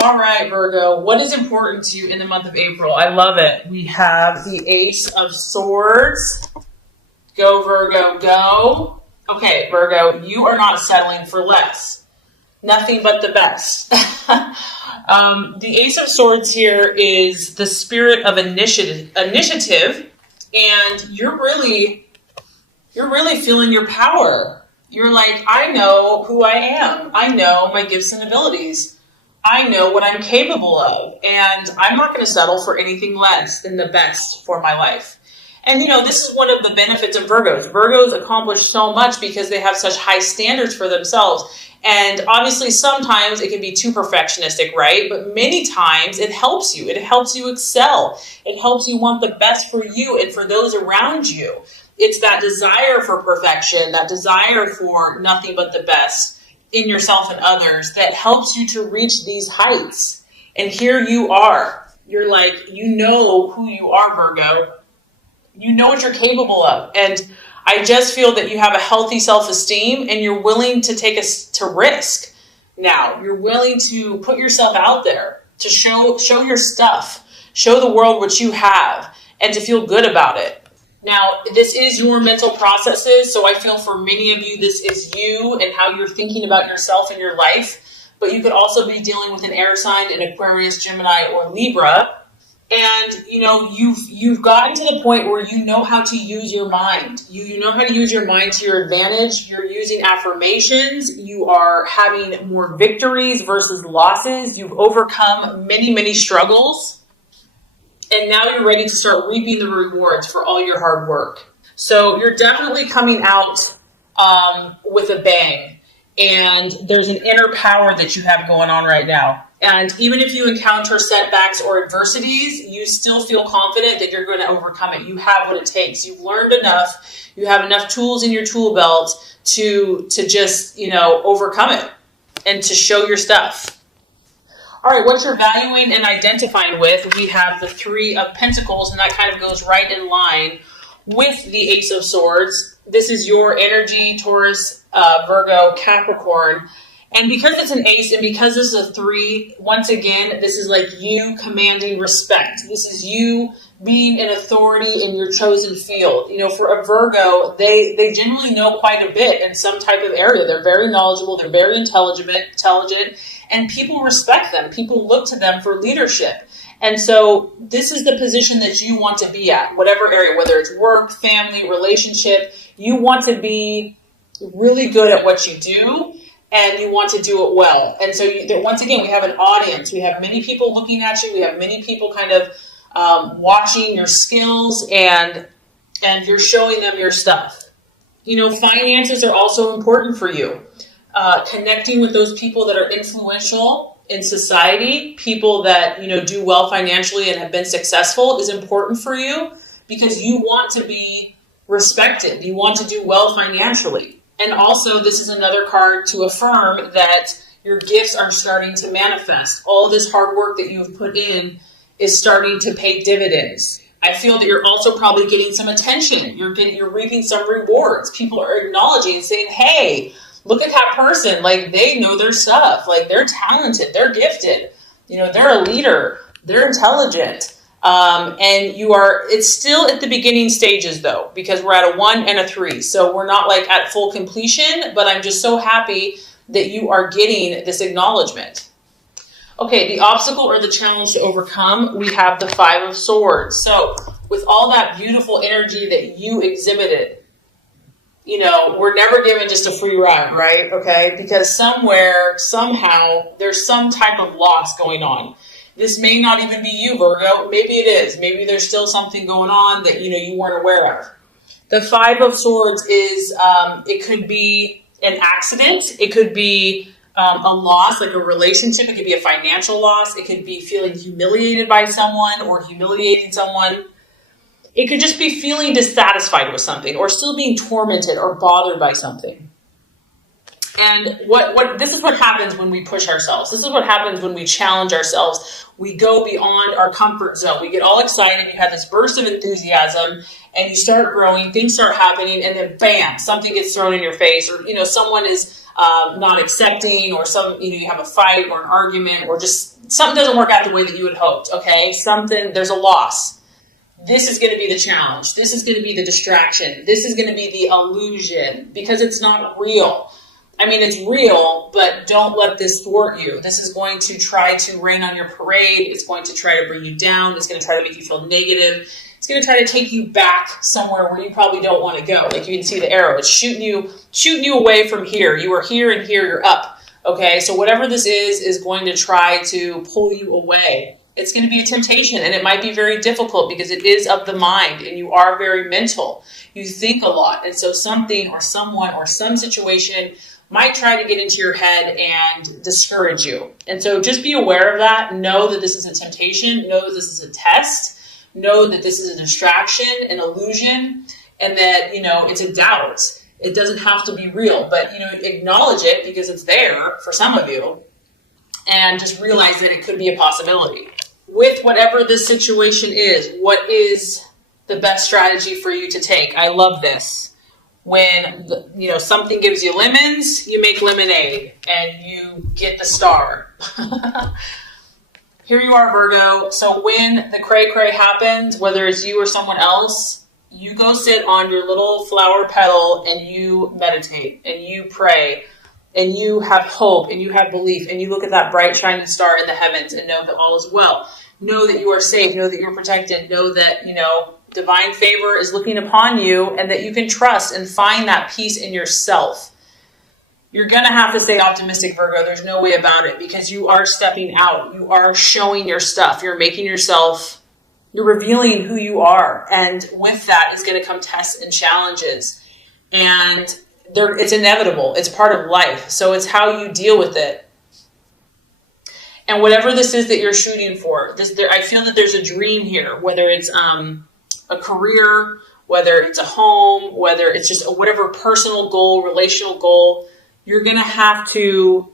All right, Virgo, what is important to you in the month of April? I love it. We have the Ace of Swords. Go, Virgo, go. Okay, Virgo, you are not settling for less. Nothing but the best. The Ace of Swords here is the spirit of initiative, and you're really feeling your power. You're like, I know who I am. I know my gifts and abilities. I know what I'm capable of, and I'm not going to settle for anything less than the best for my life. And, this is one of the benefits of Virgos. Virgos accomplish so much because they have such high standards for themselves. And obviously, sometimes it can be too perfectionistic, right? But many times it helps you. It helps you excel. It helps you want the best for you and for those around you. It's that desire for perfection, that desire for nothing but the best in yourself and others that helps you to reach these heights. And here you are. You're like, you know who you are, Virgo. You know what you're capable of. And I just feel that you have a healthy self-esteem and you're willing to take to risk. Now, you're willing to put yourself out there, to show your stuff, show the world what you have, and to feel good about it. Now, this is your mental processes, so I feel for many of you, this is you and how you're thinking about yourself and your life. But you could also be dealing with an air sign, an Aquarius, Gemini, or Libra. And, you've gotten to the point where you know how to use your mind. You know how to use your mind to your advantage. You're using affirmations. You are having more victories versus losses. You've overcome many, many struggles. And now you're ready to start reaping the rewards for all your hard work. So you're definitely coming out with a bang. And there's an inner power that you have going on right now. And even if you encounter setbacks or adversities, you still feel confident that you're going to overcome it. You have what it takes. You've learned enough. You have enough tools in your tool belt to just, overcome it and to show your stuff. All right, what you're valuing and identifying with, we have the Three of Pentacles, and that kind of goes right in line with the Ace of Swords. This is your energy, Taurus, Virgo, Capricorn. And because it's an ace and because this is a 3, once again, this is like you commanding respect. This is you being an authority in your chosen field. For a Virgo, they generally know quite a bit in some type of area. They're very knowledgeable. They're very intelligent, and people respect them. People look to them for leadership. And so this is the position that you want to be at, whatever area, whether it's work, family, relationship. You want to be really good at what you do. And you want to do it well. And so once again, we have an audience. We have many people looking at you. We have many people kind of watching your skills, and you're showing them your stuff. Finances are also important for you. Connecting with those people that are influential in society, people that, do well financially and have been successful is important for you because you want to be respected. You want to do well financially. And also, this is another card to affirm that your gifts are starting to manifest. All this hard work that you've put in is starting to pay dividends. I feel that you're also probably getting some attention. You're reaping some rewards. People are acknowledging and saying, hey, look at that person. Like, they know their stuff. Like, they're talented. They're gifted. They're a leader. They're intelligent. And it's still at the beginning stages though, because we're at a 1 and a 3. So we're not like at full completion, but I'm just so happy that you are getting this acknowledgement. Okay, the obstacle or the challenge to overcome, we have the 5 of Swords. So with all that beautiful energy that you exhibited, we're never given just a free ride, right? Okay, because somewhere, somehow, there's some type of loss going on. This may not even be you, Virgo. Maybe it is. Maybe there's still something going on that, you weren't aware of. The 5 of Swords is, it could be an accident. It could be a loss, like a relationship. It could be a financial loss. It could be feeling humiliated by someone or humiliating someone. It could just be feeling dissatisfied with something or still being tormented or bothered by something. And this is what happens when we push ourselves. This is what happens when we challenge ourselves. We go beyond our comfort zone. We get all excited. You have this burst of enthusiasm and you start growing. Things start happening and then bam, something gets thrown in your face, or, someone is not accepting, or you have a fight or an argument, or just something doesn't work out the way that you had hoped, okay? There's a loss. This is going to be the challenge. This is going to be the distraction. This is going to be the illusion because it's not real. I mean, it's real, but don't let this thwart you. This is going to try to rain on your parade. It's going to try to bring you down. It's going to try to make you feel negative. It's going to try to take you back somewhere where you probably don't want to go. Like you can see the arrow. It's shooting you away from here. You are here and here. You're up. Okay, so whatever this is going to try to pull you away. It's going to be a temptation, and it might be very difficult because it is of the mind, and you are very mental. You think a lot, and so something or someone or some situation might try to get into your head and discourage you. And so just be aware of that. Know that this is a temptation. Know that this is a test. Know that this is a distraction, an illusion, and that, it's a doubt. It doesn't have to be real, but, acknowledge it because it's there for some of you, and just realize that it could be a possibility. With whatever this situation is, what is the best strategy for you to take? I love this. When, something gives you lemons, you make lemonade, and you get the star. Here you are, Virgo. So when the cray-cray happens, whether it's you or someone else, you go sit on your little flower petal and you meditate and you pray and you have hope and you have belief and you look at that bright shining star in the heavens and know that all is well. Know that you are safe. Know that you're protected. Know that, divine favor is looking upon you and that you can trust and find that peace in yourself. You're going to have to stay optimistic, Virgo. There's no way about it because you are stepping out. You are showing your stuff. You're revealing who you are. And with that is going to come tests and challenges. And it's inevitable. It's part of life. So it's how you deal with it. And whatever this is that you're shooting for, I feel that there's a dream here, whether it's a career, whether it's a home, whether it's just whatever personal goal, relational goal, you're going to have to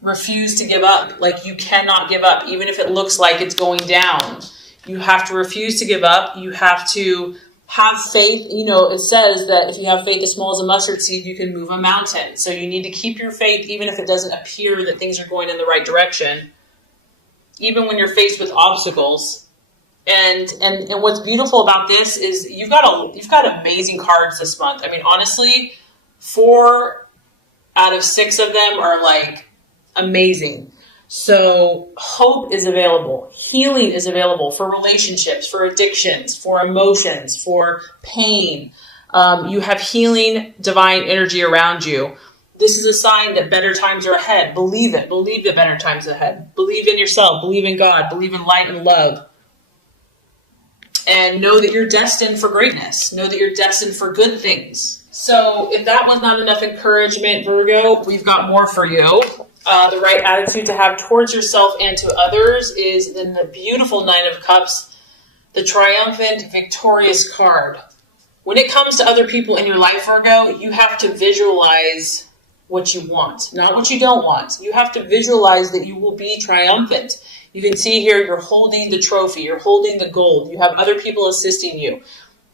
refuse to give up. Like you cannot give up, even if it looks like it's going down. You have to refuse to give up. You have to have faith. It says that if you have faith as small as a mustard seed, you can move a mountain. So you need to keep your faith, even if it doesn't appear that things are going in the right direction, even when you're faced with obstacles. And what's beautiful about this is you've got amazing cards this month. I mean, honestly, 4 out of 6 of them are like amazing. So hope is available. Healing is available for relationships, for addictions, for emotions, for pain. You have healing divine energy around you. This is a sign that better times are ahead. Believe it. Believe that better times are ahead. Believe in yourself. Believe in God. Believe in light and love. And know that you're destined for greatness. Know that you're destined for good things. So if that was not enough encouragement, Virgo, we've got more for you. The right attitude to have towards yourself and to others is in the beautiful Nine of Cups, the triumphant, victorious card. When it comes to other people in your life, Virgo, you have to visualize what you want, not what you don't want. You have to visualize that you will be triumphant. You can see here you're holding the trophy, you're holding the gold. You have other people assisting you.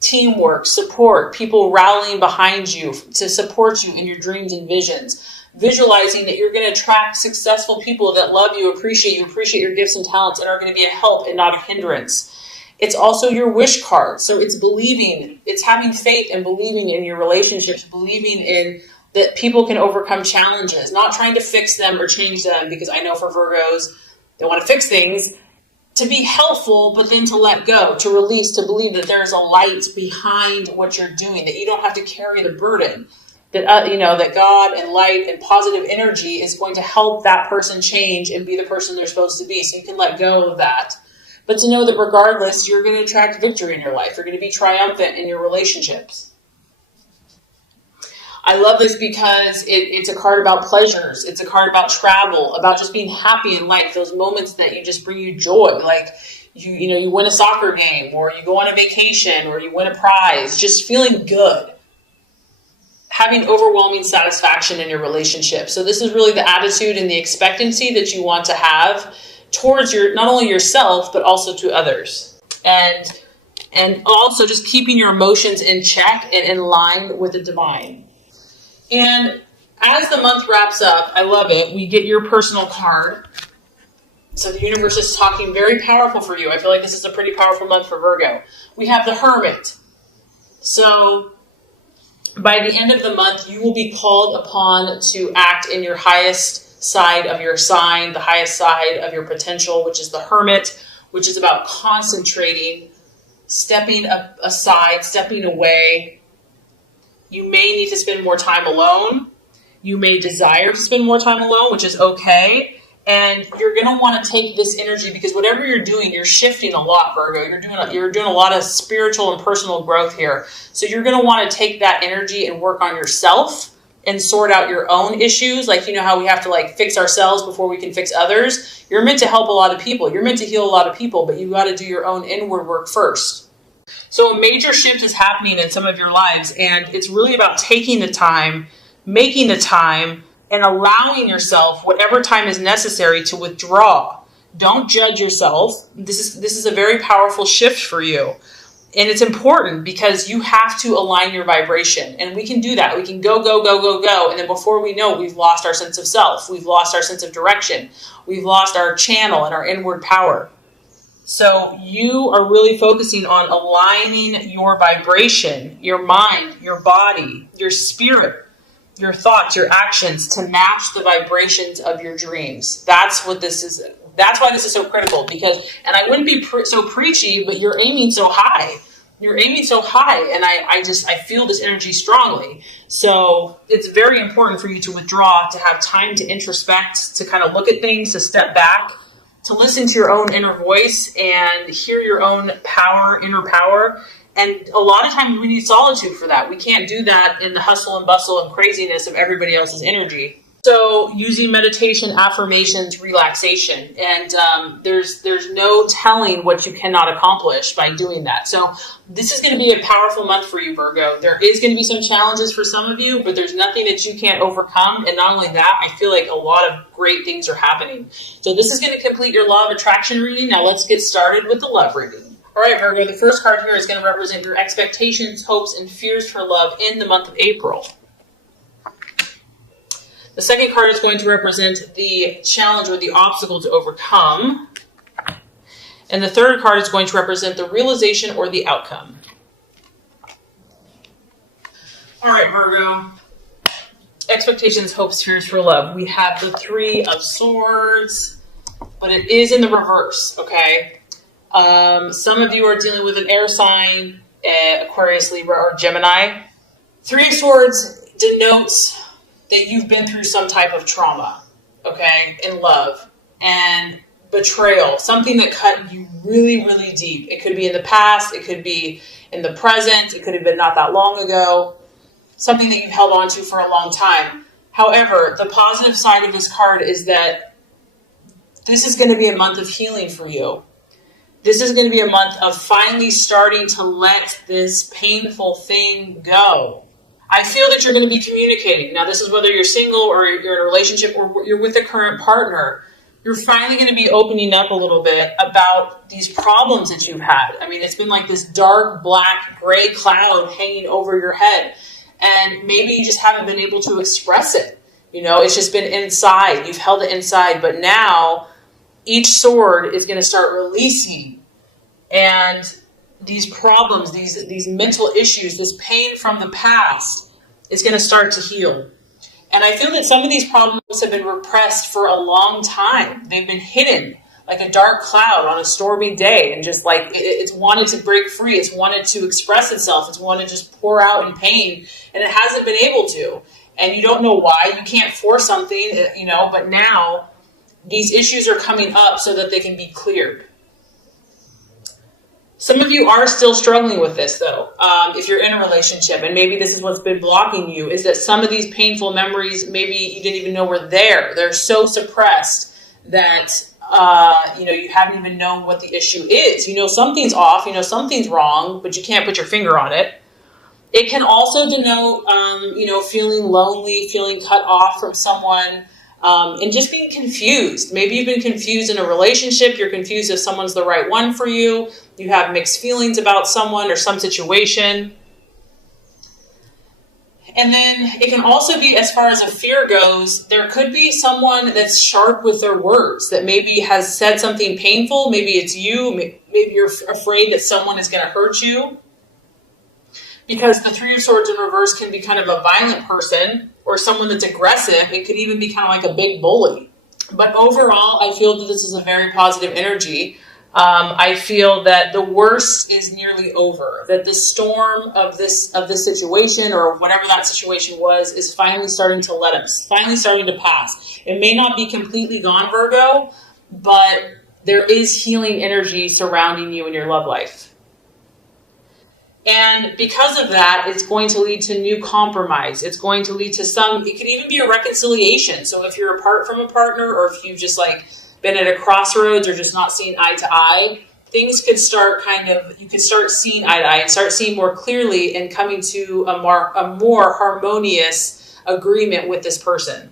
Teamwork, support, people rallying behind you to support you in your dreams and visions. Visualizing that you're going to attract successful people that love you, appreciate your gifts and talents, and are going to be a help and not a hindrance. It's also your wish card. So it's believing, it's having faith and believing in your relationships, believing in that people can overcome challenges, not trying to fix them or change them, because I know for Virgos, they want to fix things, to be helpful, but then to let go, to release, to believe that there's a light behind what you're doing, that you don't have to carry the burden. That God and light and positive energy is going to help that person change and be the person they're supposed to be. So you can let go of that. But to know that regardless, you're going to attract victory in your life. You're going to be triumphant in your relationships. I love this because it's a card about pleasures. It's a card about travel, about just being happy in life. Those moments that you just bring you joy. Like you win a soccer game, or you go on a vacation, or you win a prize. Just feeling good. Having overwhelming satisfaction in your relationship. So this is really the attitude and the expectancy that you want to have towards not only yourself, but also to others. And also just keeping your emotions in check and in line with the divine. And as the month wraps up, I love it, we get your personal card. So the universe is talking very powerful for you. I feel like this is a pretty powerful month for Virgo. We have the Hermit. So by the end of the month, you will be called upon to act in your highest side of your sign, the highest side of your potential, which is the Hermit, which is about concentrating, stepping aside, stepping away. You may need to spend more time alone. You may desire to spend more time alone, which is okay. And you're going to want to take this energy because whatever you're doing, you're shifting a lot, Virgo. You're doing a lot of spiritual and personal growth here. So you're going to want to take that energy and work on yourself and sort out your own issues. Like, you know how we have to like fix ourselves before we can fix others? You're meant to help a lot of people. You're meant to heal a lot of people, but you got to do your own inward work first. So a major shift is happening in some of your lives, and it's really about taking the time, making the time, and allowing yourself whatever time is necessary to withdraw. Don't judge yourself. This is a very powerful shift for you. And it's important because you have to align your vibration. And we can do that. We can go. And then before we know, we've lost our sense of self. We've lost our sense of direction. We've lost our channel and our inward power. So you are really focusing on aligning your vibration, your mind, your body, your spirit, your thoughts, your actions to match the vibrations of your dreams. That's what this is. That's why this is so critical because, and I wouldn't be so preachy, but you're aiming so high. You're aiming so high. And I feel this energy strongly. So it's very important for you to withdraw, to have time to introspect, to kind of look at things, to step back, to listen to your own inner voice and hear your own power, inner power. And a lot of times we need solitude for that. We can't do that in the hustle and bustle and craziness of everybody else's energy. So using meditation, affirmations, relaxation, and there's no telling what you cannot accomplish by doing that. So this is going to be a powerful month for you, Virgo. There is going to be some challenges for some of you, but there's nothing that you can't overcome. And not only that, I feel like a lot of great things are happening. So this is going to complete your law of attraction reading. Now let's get started with the love reading. All right, Virgo, the first card here is going to represent your expectations, hopes, and fears for love in the month of April. The second card is going to represent the challenge or the obstacle to overcome. And the third card is going to represent the realization or the outcome. All right, Virgo. Expectations, hopes, fears for love. We have the Three of Swords, but it is in the reverse, okay? Some of you are dealing with an air sign, Aquarius, Libra, or Gemini. Three of Swords denotes that you've been through some type of trauma, okay, in love, and betrayal, something that cut you really, really deep. It could be in the past, it could be in the present, it could have been not that long ago, something that you've held on to for a long time. However, the positive side of this card is that this is going to be a month of healing for you. This is going to be a month of finally starting to let this painful thing go. I feel that you're going to be communicating. Now, this is whether you're single or you're in a relationship or you're with a current partner. You're finally going to be opening up a little bit about these problems that you've had. I mean, it's been like this dark, black, gray cloud hanging over your head. And maybe you just haven't been able to express it. You know, it's just been inside. You've held it inside. But now each sword is going to start releasing. And these problems, these mental issues, this pain from the past is going to start to heal. And I feel that some of these problems have been repressed for a long time. They've been hidden like a dark cloud on a stormy day, and just like it's wanted to break free. It's wanted to express itself. It's wanted to just pour out in pain, and it hasn't been able to. And you don't know why. You can't force something, you know, but now these issues are coming up so that they can be cleared. Some of you are still struggling with this, though, if you're in a relationship, and maybe this is what's been blocking you, is that some of these painful memories, maybe you didn't even know were there. They're so suppressed that, you haven't even known what the issue is. You know something's off, you know something's wrong, but you can't put your finger on it. It can also denote, feeling lonely, feeling cut off from someone, and just being confused. Maybe you've been confused in a relationship. You're confused if someone's the right one for you. You have mixed feelings about someone or some situation. And then it can also be, as far as a fear goes, there could be someone that's sharp with their words, that maybe has said something painful. Maybe it's you. Maybe you're afraid that someone is going to hurt you. Because the Three of Swords in reverse can be kind of a violent person or someone that's aggressive. It could even be kind of like a big bully. But overall, I feel that this is a very positive energy. I feel that the worst is nearly over, that the storm of this situation, or whatever that situation was, is finally starting to pass. It may not be completely gone, Virgo, but there is healing energy surrounding you in your love life. And because of that, it's going to lead to new compromise. It's going to lead to it could even be a reconciliation. So if you're apart from a partner, or if you've just been at a crossroads or just not seeing eye to eye, things could start you could start seeing eye to eye and start seeing more clearly and coming to a more harmonious agreement with this person.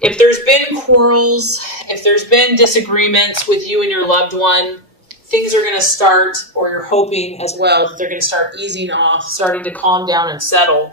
If there's been quarrels, if there's been disagreements with you and your loved one, things are going to start, or you're hoping as well, that they're going to start easing off, starting to calm down and settle.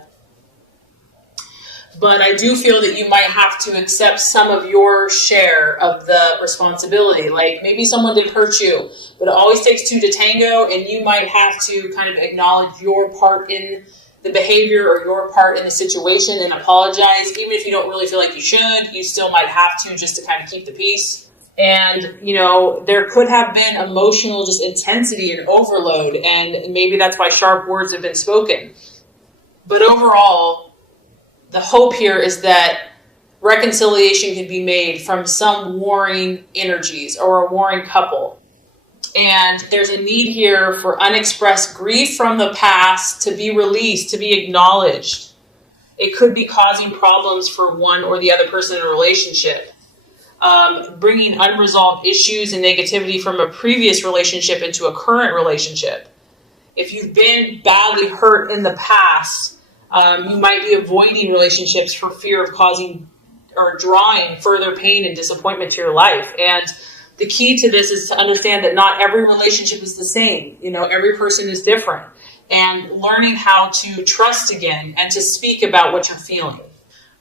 But I do feel that you might have to accept some of your share of the responsibility. Like maybe someone did hurt you, but it always takes two to tango, and you might have to kind of acknowledge your part in the behavior or your part in the situation and apologize. Even if you don't really feel like you should, you still might have to, just to kind of keep the peace. And, there could have been emotional just intensity and overload, and maybe that's why sharp words have been spoken. But overall, the hope here is that reconciliation can be made from some warring energies or a warring couple. And there's a need here for unexpressed grief from the past to be released, to be acknowledged. It could be causing problems for one or the other person in a relationship. Bringing unresolved issues and negativity from a previous relationship into a current relationship. If you've been badly hurt in the past, you might be avoiding relationships for fear of causing or drawing further pain and disappointment to your life. And the key to this is to understand that not every relationship is the same. Every person is different. And learning how to trust again and to speak about what you're feeling.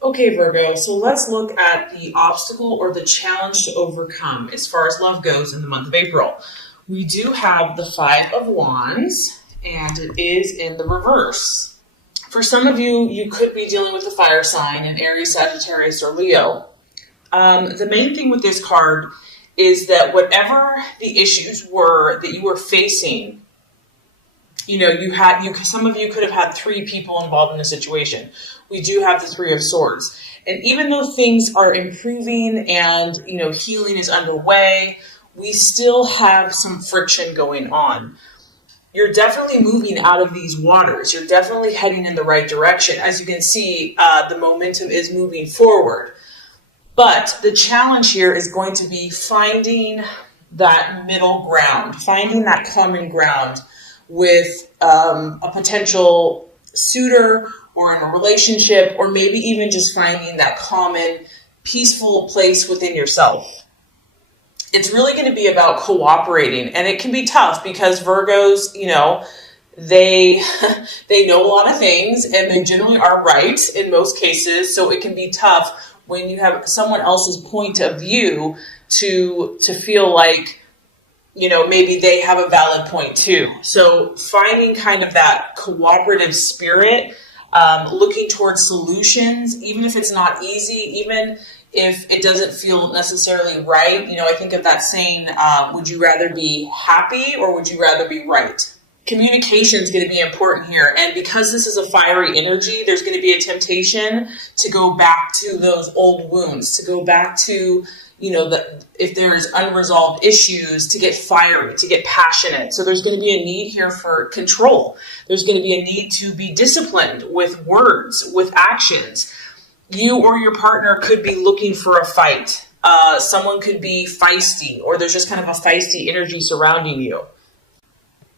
Okay, Virgo, so let's look at the obstacle or the challenge to overcome as far as love goes in the month of April. We do have the Five of Wands, and it is in the reverse. For some of you, you could be dealing with a fire sign in Aries, Sagittarius, or Leo. The main thing with this card is that whatever the issues were that you were facing, some of you could have had three people involved in the situation. We do have the Three of Swords. And even though things are improving and, healing is underway, we still have some friction going on. You're definitely moving out of these waters. You're definitely heading in the right direction. As you can see, the momentum is moving forward. But the challenge here is going to be finding that middle ground, finding that common ground with a potential suitor or in a relationship, or maybe even just finding that common, peaceful place within yourself. It's really going to be about cooperating, and it can be tough because Virgos, they know a lot of things, and they generally are right in most cases, so it can be tough when you have someone else's point of view to feel like, maybe they have a valid point too. So finding kind of that cooperative spirit, looking towards solutions, even if it's not easy, even if it doesn't feel necessarily right. I think of that saying, would you rather be happy or would you rather be right? Communication is going to be important here. And because this is a fiery energy, there's going to be a temptation to go back to those old wounds, to go back to, if there's unresolved issues, to get fiery, to get passionate. So there's going to be a need here for control. There's going to be a need to be disciplined with words, with actions. You or your partner could be looking for a fight. Someone could be feisty, or there's just kind of a feisty energy surrounding you.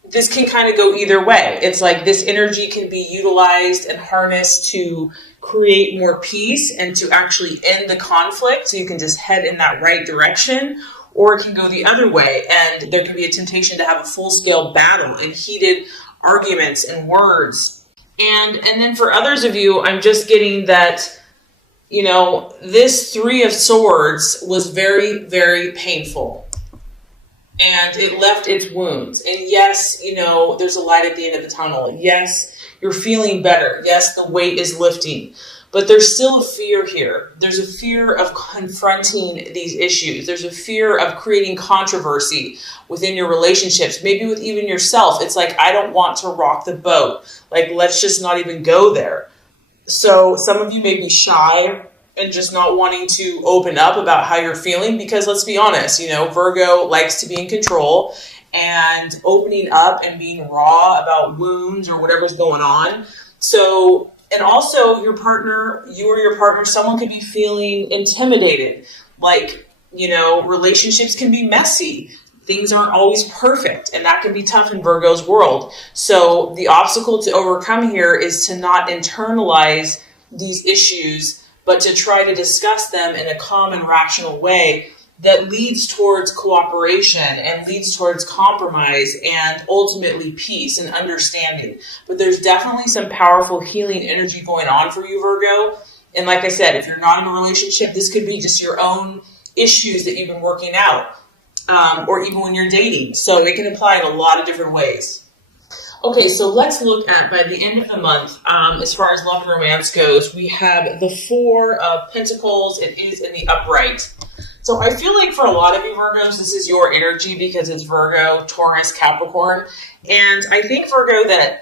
This can kind of go either way. It's like this energy can be utilized and harnessed to create more peace and to actually end the conflict, so you can just head in that right direction, or it can go the other way, and there can be a temptation to have a full-scale battle and heated arguments and words. And then for others of you, I'm just getting that, this Three of Swords was very, very painful. And it left its wounds. And yes, there's a light at the end of the tunnel. Yes, you're feeling better. Yes, the weight is lifting. But there's still a fear here. There's a fear of confronting these issues. There's a fear of creating controversy within your relationships, maybe with even yourself. It's like, I don't want to rock the boat. Like, let's just not even go there. So some of you may be shy and just not wanting to open up about how you're feeling because, let's be honest, Virgo likes to be in control, and opening up and being raw about wounds or whatever's going on. So, and also you or your partner, someone could be feeling intimidated. Like, relationships can be messy. Things aren't always perfect, and that can be tough in Virgo's world. So the obstacle to overcome here is to not internalize these issues, but to try to discuss them in a calm and rational way that leads towards cooperation and leads towards compromise and ultimately peace and understanding. But there's definitely some powerful healing energy going on for you, Virgo. And like I said, if you're not in a relationship, this could be just your own issues that you've been working out, or even when you're dating. So it can apply in a lot of different ways. Okay, so let's look at, by the end of the month, as far as love and romance goes, we have the Four of Pentacles. It is in the upright. So I feel like for a lot of you Virgos, this is your energy because it's Virgo, Taurus, Capricorn. And I think, Virgo, that,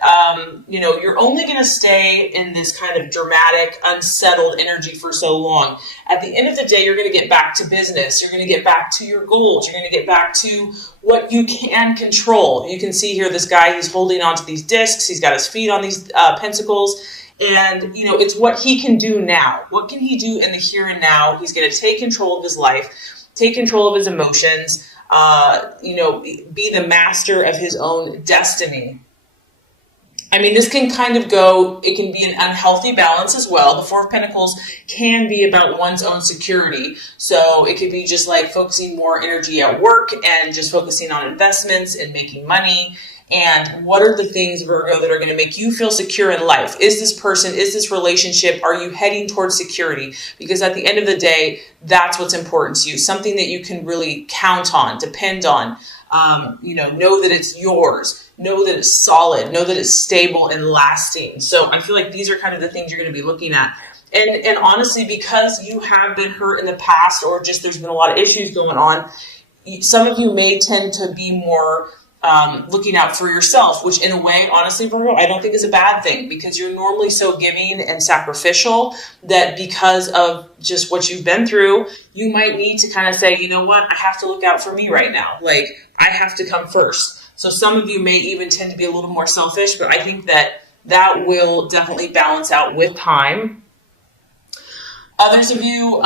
you're only going to stay in this kind of dramatic, unsettled energy for so long. At the end of the day, you're going to get back to business. You're going to get back to your goals. You're going to get back to what you can control. You can see here this guy, he's holding onto these discs. He's got his feet on these pentacles. And, it's what he can do now. What can he do in the here and now? He's going to take control of his life, take control of his emotions, be the master of his own destiny. I mean, this can kind of it can be an unhealthy balance as well. The Four of Pentacles can be about one's own security. So it could be just like focusing more energy at work and just focusing on investments and making money. And what are the things, Virgo, that are going to make you feel secure in life? Is this person, is this relationship, are you heading towards security? Because at the end of the day, that's what's important to you. Something that you can really count on, depend on, know that it's yours, know that it's solid, know that it's stable and lasting. So I feel like these are kind of the things you're going to be looking at. And honestly, because you have been hurt in the past, or just there's been a lot of issues going on, some of you may tend to be more looking out for yourself, which in a way, honestly, Virgo, I don't think is a bad thing, because you're normally so giving and sacrificial that because of just what you've been through, you might need to kind of say, you know what, I have to look out for me right now. Like, I have to come first. So some of you may even tend to be a little more selfish, but I think that will definitely balance out with time. Others of you,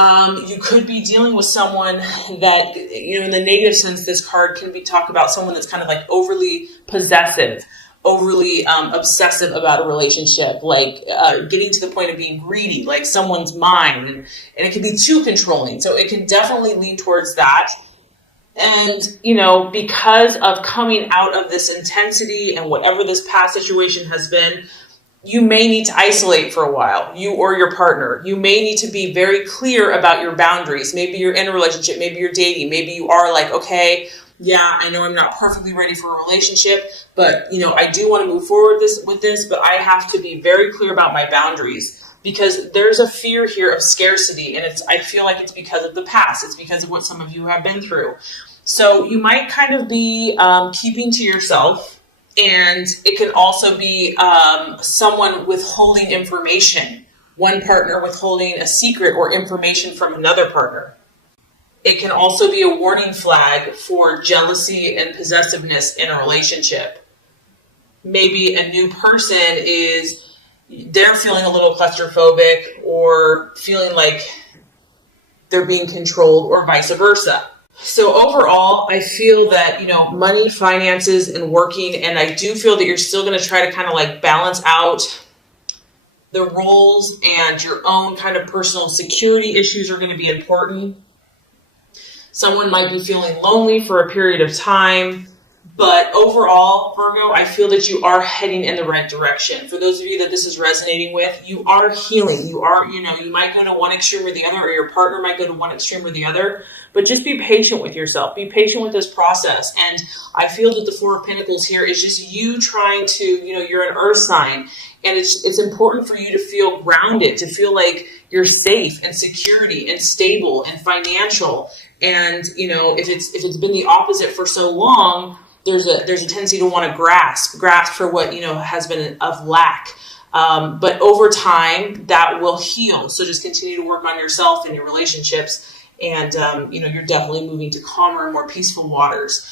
you could be dealing with someone that, in the negative sense, this card can be talk about someone that's kind of like overly possessive, overly obsessive about a relationship, like getting to the point of being greedy, like someone's mind, and it can be too controlling. So it can definitely lean towards that. And, because of coming out of this intensity and whatever this past situation has been, you may need to isolate for a while, you or your partner. You may need to be very clear about your boundaries. Maybe you're in a relationship, maybe you're dating, maybe you are like, okay, yeah, I know I'm not perfectly ready for a relationship, but, I do want to move forward with this, but I have to be very clear about my boundaries, because there's a fear here of scarcity, and I feel like it's because of the past. It's because of what some of you have been through. So you might kind of be keeping to yourself. And it can also be someone withholding information, one partner withholding a secret or information from another partner. It can also be a warning flag for jealousy and possessiveness in a relationship. Maybe a new person they're feeling a little claustrophobic or feeling like they're being controlled, or vice versa. So overall, I feel that, money, finances, and working, and I do feel that you're still going to try to kind of like balance out the roles, and your own kind of personal security issues are going to be important. Someone might be feeling lonely for a period of time, But overall, Virgo, I feel that you are heading in the right direction. For those of you that this is resonating with, you are healing. You are, you might go to one extreme or the other, or your partner might go to one extreme or the other, but just be patient with yourself. Be patient with this process. And I feel that the Four of Pentacles here is just you trying to, you're an earth sign, and it's important for you to feel grounded, to feel like you're safe and security and stable and financial. And, if it's been the opposite for so long, there's a tendency to want to grasp for what, has been of lack. But over time that will heal. So just continue to work on yourself and your relationships. And, you're definitely moving to calmer and more peaceful waters.